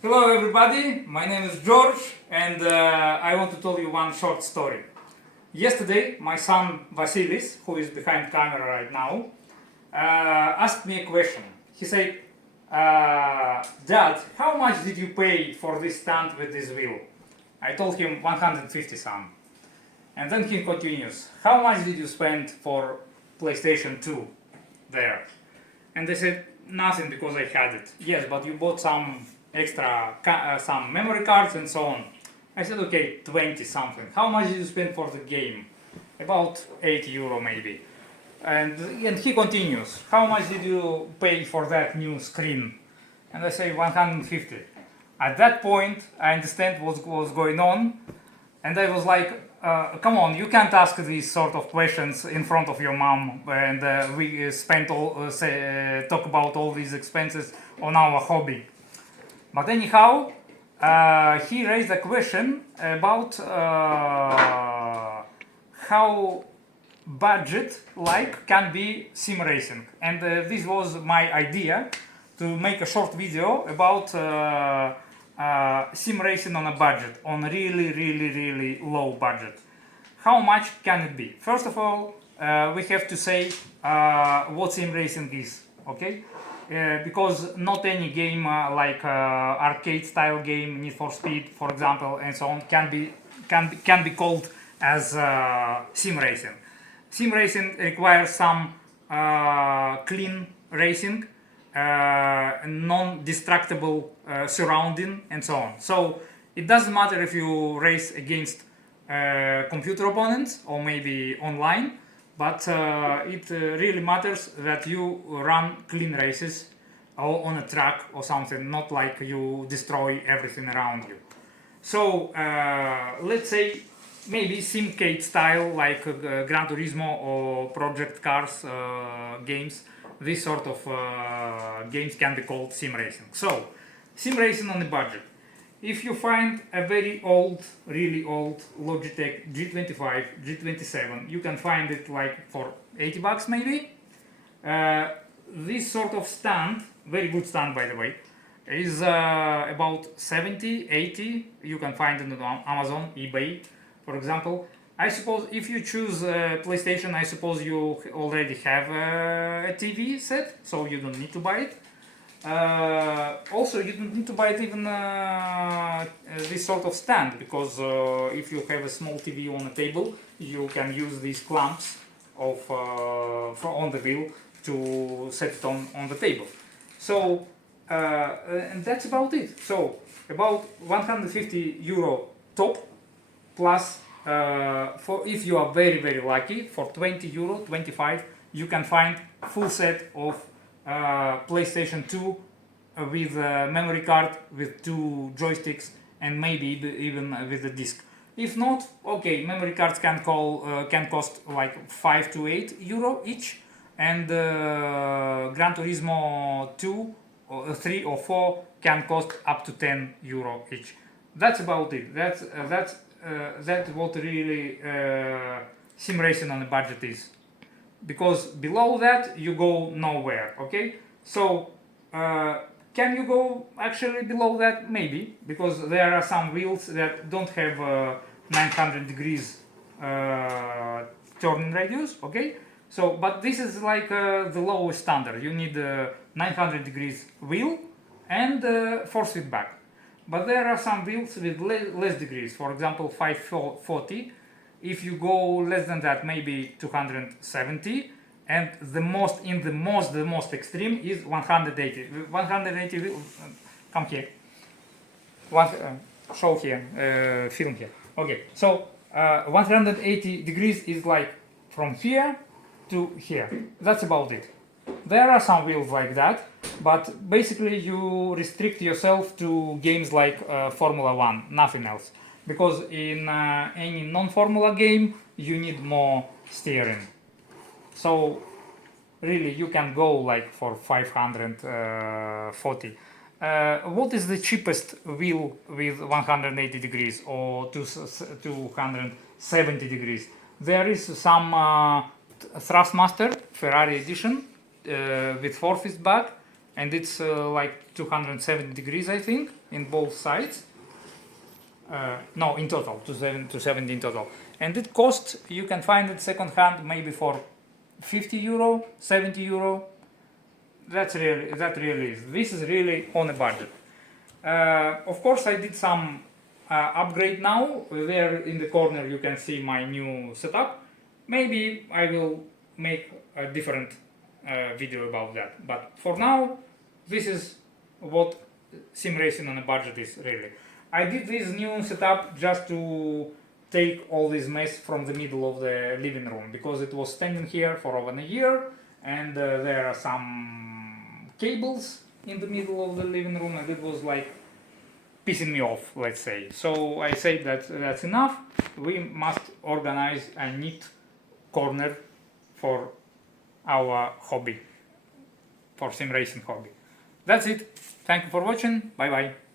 Hello everybody, my name is George and I want to tell you one short story. Yesterday, my son Vasilis, who is behind camera right now, asked me a question. He said, Dad, how much did you pay for this stand with this wheel? I told him 150 some. And then he continues, how much did you spend for PlayStation 2 there? And they said, nothing because I had it. Yes, but you bought some extra, some memory cards and so on. I said, okay, 20 something. How much did you spend for the game? About 8 euro maybe. And he continues, how much did you pay for that new screen? And I say 150. At that point, I understand what was going on, and I was like, come on, you can't ask these sort of questions in front of your mom, and we spent talk about all these expenses on our hobby. But anyhow, he raised a question about how budget like can be sim racing, and this was my idea to make a short video about sim racing on a budget, on really low budget. How much can it be? First of all, we have to say what sim racing is, okay? Because not any game like arcade style game, Need for Speed, for example, and so on, can be called as sim racing. Sim racing requires some clean racing, non-destructible surrounding, and so on. So it doesn't matter if you race against computer opponents or maybe online, but it really matters that you run clean races or on a track or something, not like you destroy everything around you. So let's say maybe Simcade style, like Gran Turismo or Project Cars games. This sort of games can be called sim racing. So, sim racing on a budget. If you find a very old, really old Logitech G25, G27, you can find it like for 80 bucks maybe. This sort of stand, very good stand by the way, is about 70, 80. You can find it on Amazon, eBay, for example. I suppose if you choose PlayStation, I suppose you already have a TV set, so you don't need to buy it. Also, you don't need to buy it even this sort of stand, because if you have a small TV on a table, you can use these clamps of on the wheel to set it on the table. So, and that's about it. So, about 150 euro top, plus for if you are very lucky, for 20 euro, 25, you can find full set of PlayStation 2 with a memory card, with 2 joysticks, and maybe even with a disc. If not, okay, memory cards can cost like 5 to 8 euro each, and Gran Turismo 2 or 3 or 4 can cost up to 10 euro each. That's about it. That's what really sim racing on a budget is. Because below that you go nowhere, okay? So can you go actually below that? Maybe, because there are some wheels that don't have 900 degrees turning radius, okay? So, but this is like the lowest standard. You need a 900 degrees wheel and force feedback. But there are some wheels with less degrees, for example 540. If you go less than that, maybe 270, and the most extreme is 180. 180, come here. Show here, film here. Okay, so 180 degrees is like from here to here. That's about it. There are some wheels like that, but basically you restrict yourself to games like Formula 1, nothing else. Because in any non-Formula game, you need more steering. So really you can go like for 540. What is the cheapest wheel with 180 degrees or 270 degrees? There is some Thrustmaster Ferrari edition with force feedback, and it's like 270 degrees, I think, in both sides. No, in total, 270 in total. And it costs, you can find it second hand maybe for 50 euro, 70 euro. That really is. This is really on a budget. Of course, I did some upgrade now. There in the corner you can see my new setup. Maybe I will make a different video about that. But for now, this is what sim racing on a budget is really. I did this new setup just to take all this mess from the middle of the living room, because it was standing here for over a year, and there are some cables in the middle of the living room, and it was like pissing me off, let's say. So I said that that's enough. We must organize a neat corner for our hobby, for sim racing hobby. That's it. Thank you for watching. Bye bye.